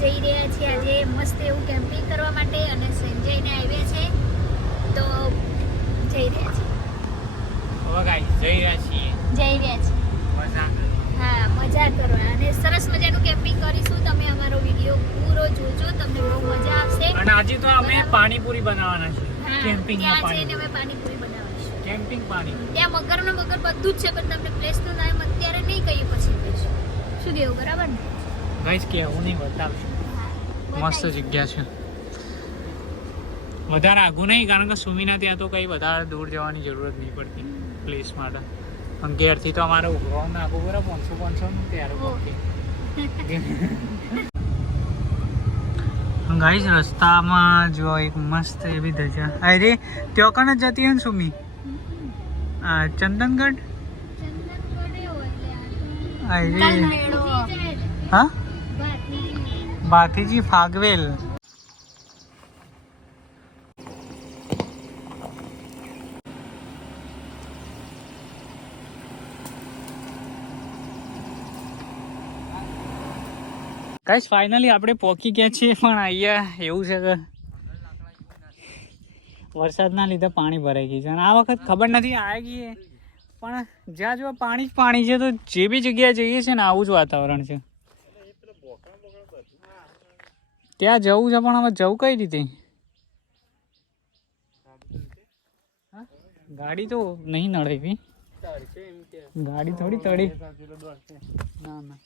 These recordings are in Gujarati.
જઈ રહ્યા છીએ આજે મસ્ત એવું કેમ્પિંગ કરવા માટે અને સંજયને આવ્યા છે. તો જઈ રહ્યા છીએ. જઈ રહ્યા છીએ. હા મજા કરવા અને સરસ મજાનું કેમ્પિંગ કરીશું. તમે અમારો વીડિયો પૂરો જોજો. તમને બહુ મજા આવશે. અને આજે તો અમે પાણીપુરી બનાવવાના છે ત્યાં જઈને અમે પાણીપુરી બનાવીશું. કેમ્પિંગ પાણી. ત્યાં મગર ને મગર બધું જ છે પણ તમને પ્લેસનું નામ અત્યારે નહીં કહીએ પછી કહીશું. શું કેવું બરાબર ને? ગાઈસ કે હું નહીં બતાવશું. મસ્ત જગ્યા છે. વધારે આગું નહીં કારણ કે સુમીના ત્યાં તો કંઈ વધારે દૂર જવાની જરૂરત નહીં પડતી પ્લેસ માટે. પણ ઘેરથી તો અમારે ઉભવાનું આગું બરાબર પાંચસો પાંચસો નું ત્યારે ગાઈશ ગાઈસ રસ્તામાં જો એક મસ્ત એવી ધજા. અરે ત્યાં કણ જ જતી હોય ને સુમી? આ ચંદનગઢ? અરે હા? ભાતીજી ફાગવેલ. ગાઈસ ફાઇનલી આપણે પહોંચી ગયા છીએ, પણ અહીંયા એવું છે કે વરસાદના લીધે પાણી ભરાઈ ગયું છે. અને આ વખત ખબર નથી આવી ગઈ પણ જ્યાં જો પાણી જ પાણી છે, તો જે બી જગ્યાએ જઈએ છે ને, આવું જ વાતાવરણ છે. ત્યાં જવું છે, પણ હવે જવું કઈ રીતે? ગાડી તો નહીં નડે ગાડી થોડી તળી ના ના.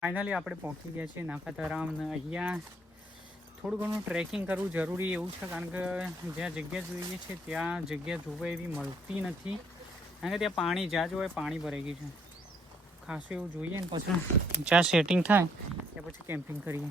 ફાઇનલી આપણે પહોંચી ગયા છીએ નાકાતરામ અહીંયા. થોડું ઘણું ટ્રેકિંગ કરવું જરૂરી એવું છે, કારણ કે જ્યાં જગ્યા જોઈએ છે, ત્યાં જગ્યા જોવા એવી મળતી નથી. કારણ કે ત્યાં પાણી, જ્યાં જોવાય પાણી ભરાઈ ગયું છે. ખાસું એવું જોઈએ ને પછી જ્યાં સેટિંગ થાય, ત્યાં પછી કેમ્પિંગ કરીએ.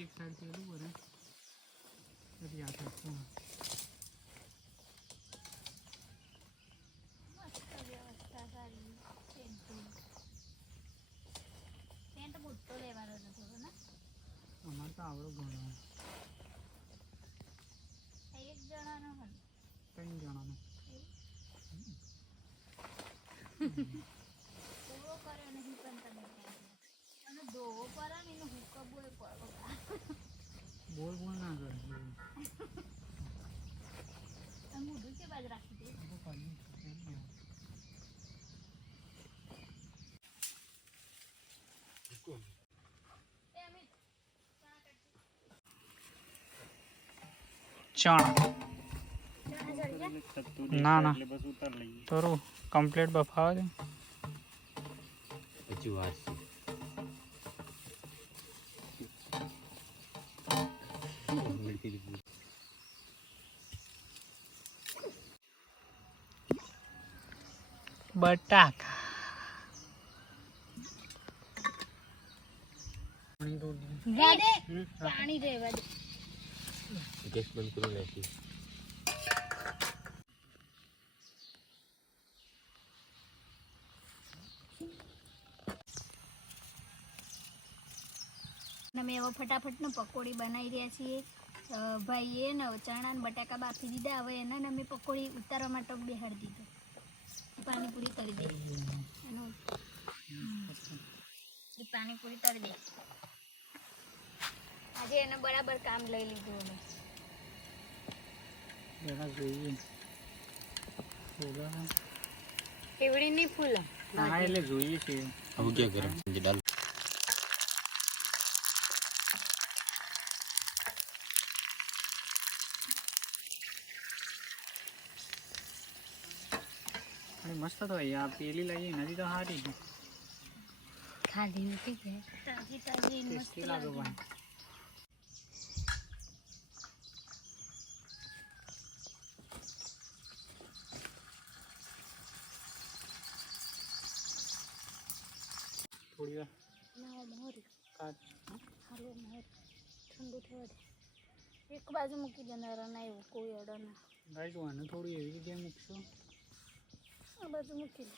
એક સાઈડ પેલું ભરે બધી આ સાઈડ અમારે તો આવડો ઘણો એક જણાનો હોય ને. ત્રણ જણાનો તમે બોલ બોલ ના કરે બાજુ રાખી દે ગયા? ના ના. થોડું કમ્પ્લીટ બફાવે છે. પછી વાસ બટાકા. પાણી રેવા અમે હવે ફટાફટનો પકોડી બનાવી રહ્યા છીએ. ભાઈએ ને ચણા ને બટાકા બાફી દીધા. હવે એને અમે પકોડી ઉતારવા માટે બેહાડી દીધું. પાણીપુરી કરી દે. પાણીપુરી કરી દે. આજે એને બરાબર કામ લઈ લીધું અમે. કેવડી નહીં ફૂલ એટલે જોઈએ છે મસ્ત તો આ પેલી લઈએ નથી તો સારી છે. ખાલી નથી કે. તાજી તાજી મસ્ત લાગે પણ થોડી વાર ના મોરી કાટ હાલો મોરી ઠંડુ થવા દે એક બાજુ મૂકી દેનારા ના એવું કોઈ અડો ના ગાઈસ આને થોડી એવી જગ્યાએ મૂકશો. આ બાજુ મૂકી દે.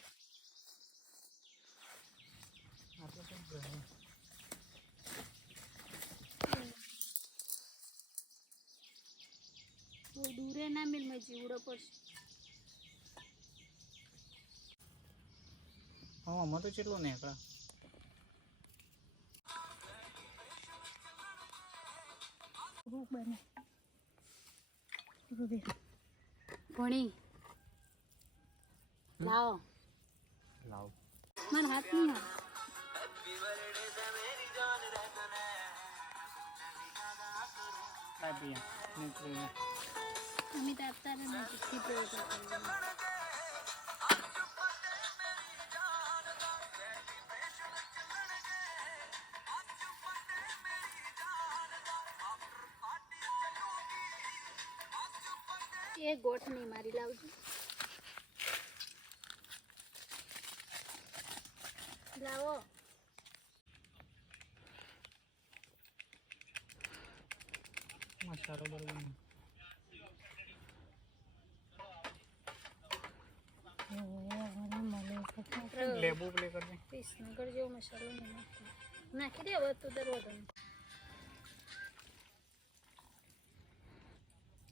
બહુ દૂરે ના મિલ મેં જીવડો પડશે. હા આમાં તો કેટલો નેકળા ભૂખ બને. ભણી. લાવો લાવ મારા હાથ નહીં આવે કાંઈ પીએ નીકળી જાય. અમે તો આપતા રહ્યા નથી ખીચડો કરતા એ ગોઠ નહીં મારી લાવજો લાવો મસાલો બરોબર. લેબુ પ્લે કરજે. વિસનગર જેવો મસાલો નાખી દે હવે તું દરવાજો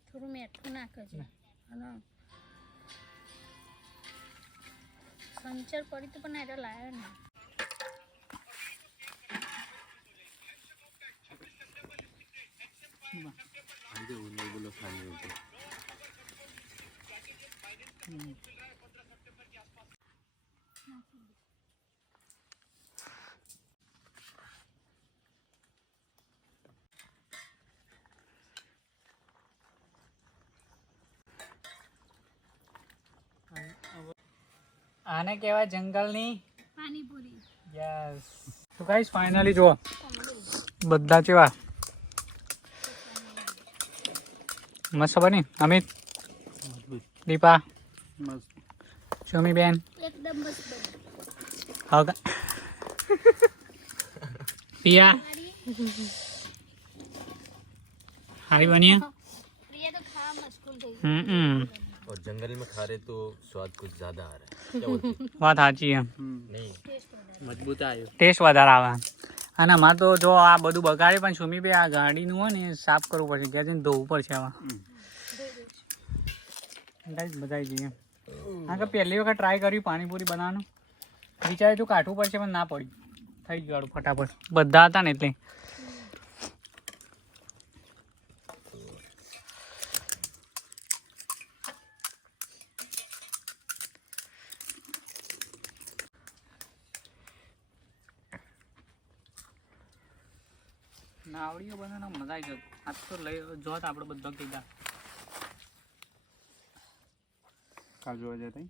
થોડું મીઠું નાખજો. અને સંચર પડી તો પણ એટલે લાવ્યો ને ઉને બોલો ખાલી હોતે હમ. આને કહેવાય જંગલની પાણીપુરી. યસ. તો ગાઈસ ફાઇનલી જો બધા કેવા? મસ્ત બની અમિત દીપા મસ્ત શમી બેન એકદમ મસ્ત બની હવે પિયા હારી બની પ્રિયા તો ખાવા મશગુલ થઈ ગઈ હમ હમ और जंगल में खा रहे तो स्वाद कुछ ज्यादा आ रहा है क्या बोलते हैं? વાત સાચી એમ नहीं ટેસ્ટ વધારે મજબૂત આવ્યો ટેસ્ટ વધારે આવે અને આમાં તો જો આ બધું બગાડે પણ સુમી બે આ ગાડીનું હોય ને સાફ કરવું પડશે. ગયા જઈને ધોવું પડશે આમાં. બધા જઈએ. હા કે પહેલી વખત ટ્રાય કર્યું પાણીપુરી બનાવવાનું. વિચારે તું કાઢવું પડશે પણ ના પડ્યું થઈ ગયું ફટાફટ. બધા હતા ને એટલે. નાવડીઓ બનાવવાનો મજા આવી જત આજ તો લઈ જોત આપણે બધા કીધા કાલ જોવા જતા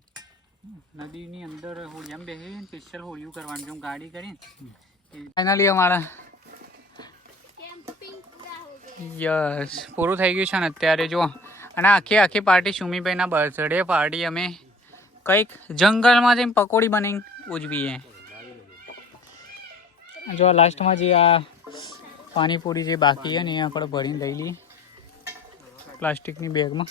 નદીની અંદર હોળી એમ બેસી સ્પેશિયલ હોળીઓ કરવાની જેમ ગાડી કરી ફાઇનલી અમારા કેમ્પિંગ પૂરા હો ગયા યસ પૂરું થઈ ગયું છે ને અત્યારે જો અને આખી આખી પાર્ટી સુમીભાઈના બર્થડે પાર્ટી અમે કંઈક જંગલમાં જઈને પકોડી બની ઉજવીએ. જો લાસ્ટમાં જે આ પાણીપુરી જે બાકી છે ને એ આપણે ભરીને લઈ લઈએ. પ્લાસ્ટિકની બેગમાં.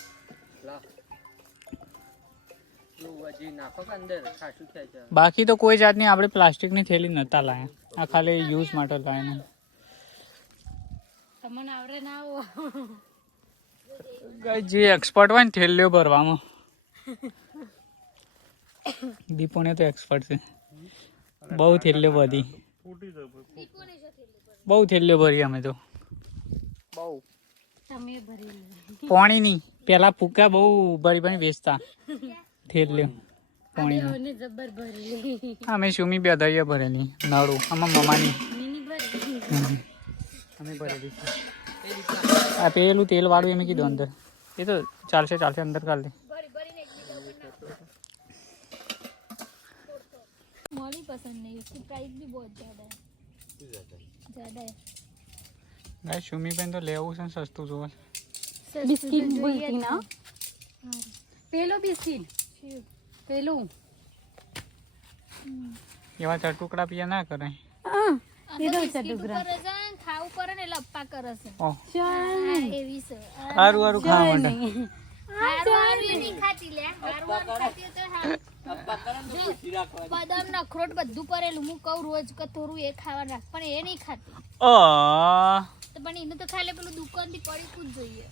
બાકી તો કોઈ જાતની આપણે પ્લાસ્ટિકની થેલી નહોતા લાયા. આ ખાલી યુઝ માટે લાયા તમને આવડે ના આવો. જે એક્સપર્ટ હોય ને થેલીઓ ભરવામાં. દીપોને તો એક્સપર્ટ છે. બહુ થેલીઓ બધી. બહુ થેલીઓ ભરી અમે તો. બહુ. તમે ભરી પાણી ની પેલા ફૂકા બહુ ભરી ભરી વેચતા. થેલીઓ. પાણી અમે સુમી બે દરિયા ભરેલી. નળું. આમાં મમાની. અમે ભરેલી આ પેલું તેલ વાળું એમ કીધું અંદર. એ તો ચાલશે ચાલશે અંદર કાઢ દે. મોલી પસંદ નહીં. પ્રાઇસ બી બહુ જ્યાદા ગાય સુમી બેન તો લેવું છે ને સસ્તું જોવે બિસ્કિટ બોલતી ના પેલો બિસ્કિટ પેલું એવા ચટુકડા પિયા ના કરે હા એ તો ચટુકડા કરે છે ખાવું પડે ને લપ્પા કરે છે ઓ ચાલ એવી છે હારું હારું ખાવા માંડે હારું હારું નહીં ખાતી લે હારું હારું ખાતી તો હારું બદામ અખરોટ બધું પડેલું. હું કહું રોજ કે થોડું એ ખાવા રાખ પણ એ નહીં ખાતી. તો પણ એનું તો ખાલી પેલું દુકાનથી પડી જ જોઈએ.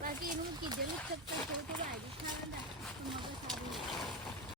બાકી એનું કીધેલું જ થોડું થોડું આજે ખાવા રહે.